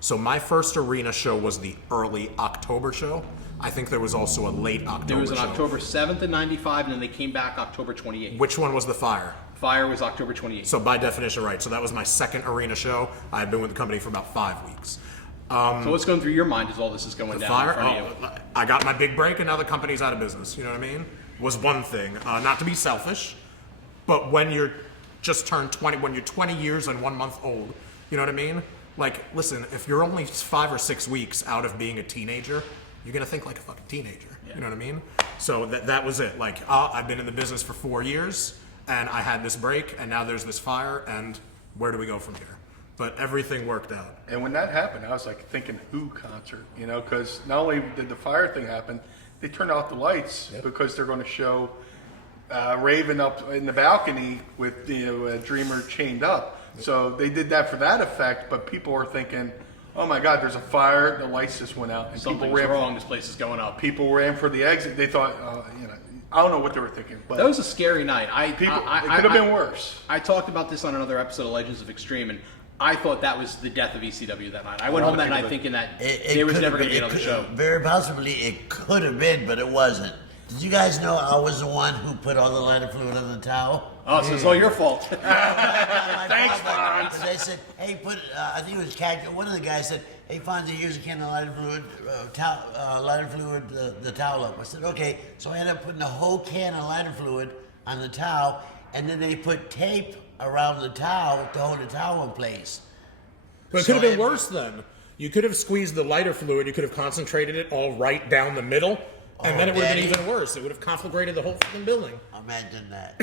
So my first arena show was the early October show. I think there was also a late October show. There was an October 7th in 95, and then they came back October 28th. Which one was the Fire? Fire was October 28th. So by definition, right. So that was my second arena show. I had been with the company for about 5 weeks. So what's going through your mind as all this is going down Fire? in front of you? I got my big break, and now the company's out of business. You know what I mean? Was one thing. Not to be selfish, but when you're just turned 20, when you're 20 years and 1 month old, you know what I mean? Like, listen, if you're only 5 or 6 weeks out of being a teenager, you're gonna think like a fucking teenager. Yeah. You know what I mean? So that was it. Like, I've been in the business for 4 years, and I had this break, and now there's this Fire, and where do we go from here? But everything worked out. And when that happened, I was like thinking, Who concert? You know, because not only did the Fire thing happen, they turned out the lights because they're going to show Raven up in the balcony with a Dreamer chained up. So they did that for that effect, but people were thinking, oh my God, there's a fire, the lights just went out. And Something's wrong, this place is going up. People ran for the exit. They thought, I don't know what they were thinking. But That was a scary night. it could have been worse. I talked about this on another episode of Legends of Extreme, and I thought that was the death of ECW that night. I went home that night thinking that there was never going to be another show. Very possibly it could have been, but it wasn't. Did you guys know I was the one who put all the lighter fluid on the towel? Oh, so it's all your fault. Thanks, Fonz. They said, hey, I think it was Cactus. One of the guys said, hey, Fonzie, here's a can of lighter fluid, the towel up. I said, okay. So I ended up putting a whole can of lighter fluid on the towel, and then they put tape around the towel to hold the towel in place. But it could have been worse then. You could have squeezed the lighter fluid, you could have concentrated it all right down the middle, and then it would have been even worse. It would have conflagrated the whole fucking building. Imagine that.